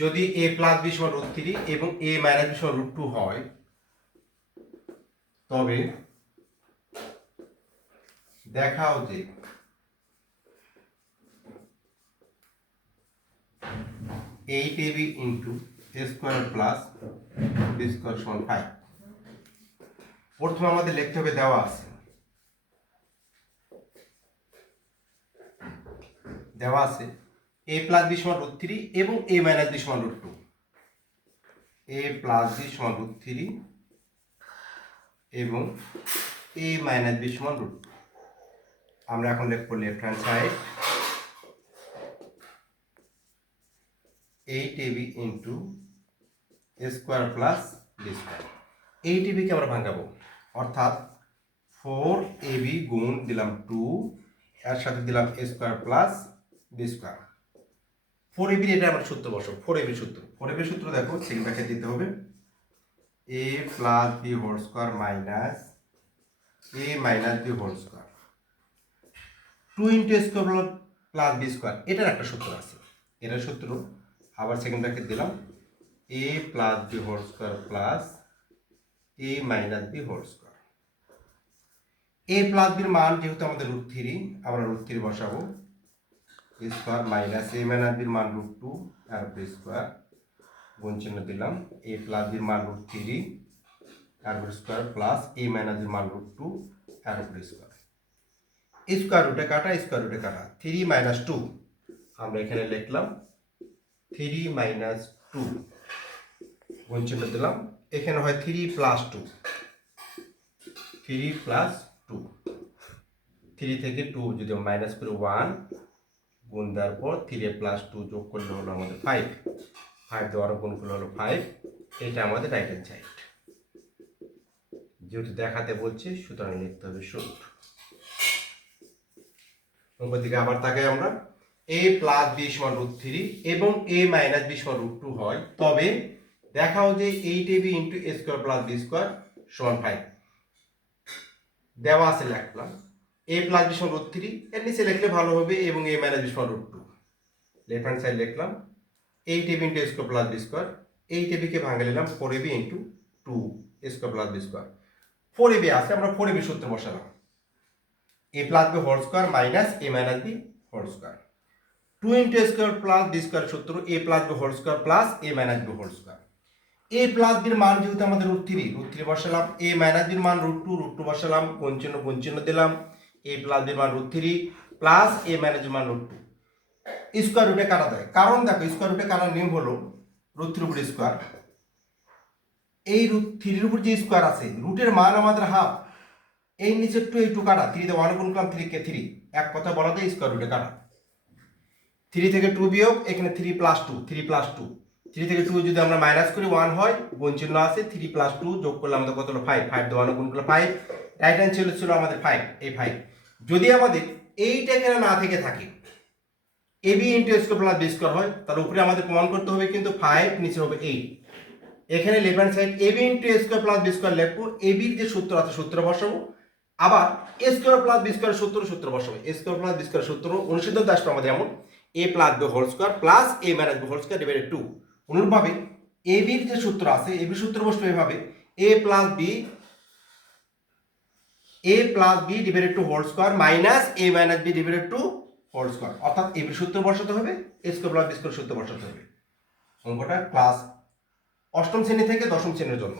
যদি a plus b সমান √3 এবং a মাইনাস b সমান √2 হয়, তবে দেখাও যে eight A B into A square plus B square সমান 5। প্রথমে আমাদের লিখতে হবে, দেওয়া আছে a প্লাস b সমান √3 এবং a মাইনাস b সমান √2। a প্লাস b সমান √3 এবং a মাইনাস b সমান √2। আমরা এখন লিখব left hand side 8ab into A square plus B square. 8ab কে আমরা ভাঙাবো, অর্থাৎ 4ab গুণ দিলাম 2, এর সাথে দিলাম A square plus B square. 4ab এটা আমরা সূত্র বসাবো, 4ab সূত্র দেখো, সেকেন্ড ব্র্যাকেট দিতে হবে a plus B whole square minus a minus B whole square 2 into A square plus B square. এটার একটা সূত্র আছে, এটার সূত্র আবার সেকেন্ড ব্র্যাকেট দিলাম a plus B whole square plus a minus B whole square. a plus বির মান যেহেতু আমাদের √3, আমরা √3 বসাবো, স্কোয়ার মাইনাস a মাইনাস বির মান √2 আর বি স্কোয়ার, গুণ চিহ্ন দিলাম, a প্লাস বির মান √3 আর B square plus a minus বির মান √2 আর বি স্কোয়ার। স্কোয়ার রুটে কাটা, 3 মাইনাস 2 আমরা এখানে লিখলাম 3 মাইনাস 2, গুণ চিহ্ন দিলাম, এখানে হয় 3 প্লাস 2, 3 প্লাস 2, 3 থেকে 2 যদি মাইনাস করে 1 গুণ দেওয়ার পর 3 প্লাস 2 যোগ করলে হলো আমাদের 5, 5 দেওয়ার গুণ করলে হলো 5। এটা আমাদের রাইট হ্যান্ড সাইড, যেহেতু দেখাতে বলছে সুতরাং লিখতে হবে শুট। দিকে আবার তাকাই আমরা, a প্লাস b সমান √3 এবং a মাইনাস b সমান √2 হয়, তবে দেখাও যে 8ab into A square plus B square সমান 5। দেওয়া আছে লিখলাম a প্লাস b সমান √3, এর নিচে লিখলে ভালো হবে, এবং a মাইনাস b সমান √2। লেফট হ্যান্ড সাইড লিখলাম 8ab into A square plus B square. 8ab কে ভাঙে নিলাম 4ab into 2 A square plus B square. 4ab আছে, আমরা 4ab সূত্র বসালাম, a plus B whole square minus a minus B whole square. 2 into A square plus B square সূত্র a plus B whole square plus a minus B whole square. a plus বির মান যেহেতু আমাদের √3 বসালাম, a minus বির মান √2 বসালাম, গুণ চিহ্ন দিলাম, a প্লাস বির মান √3 প্লাস a মাইনাস বির মান √2। স্কোয়ার রুটে কাটা যায়, কারণ দেখো স্কোয়ার রুটে কাটার নিয়ম হলো √3 উপর স্কোয়ার, এই √3 এর উপর যে স্কোয়ার আছে রুটের মান আমাদের হাফ, এই নিচে 2 এই 2 কাটা, 3 দিয়ে 1 গুণ করলাম, 3 কে 3, এক কথা বলা যায় স্কোয়ার রুটে কাটা। 3 থেকে 2 বিয়োগ, এখানে 3 প্লাস 2, 3 প্লাস 2, 3 থেকে 2 যদি আমরা মাইনাস করি 1 হয়, গুণ চিহ্ন আছে, 3 প্লাস 2 যোগ করলে আমাদের কত হলো 5, 5 দিয়ে 1 গুণ করলে 5, রাইট হ্যান্ড ছিল আমাদের 5, এই 5। যদি আমাদের এইটা এখানে না থেকে থাকে, ab into A square plus B square হয়, তাহলে উপরে আমাদের প্রমাণ করতে হবে কিন্তু 5, নিচে হবে 8। এখানে left hand side ab into A square plus B square লিখবো, ab এর যে সূত্র আছে সূত্র বসাবো, আবার A square plus B square সূত্র বসাবো। A square plus B square সূত্র অনুসিদ্ধান্ত আসবে আমাদের এমন, a plus B whole square plus a minus B whole square divided 2। অনুরূপভাবে ab এর যে সূত্র আছে, ab সূত্র বসবে এভাবে, a plus B divided 2 whole square minus a minus B divided 2 whole square, অর্থাৎ ab সূত্র বসাতে হবে, A square plus B square সূত্র বসাতে হবে। অঙ্কটা ক্লাস 8ম শ্রেণী থেকে 10ম শ্রেণীর জন্য।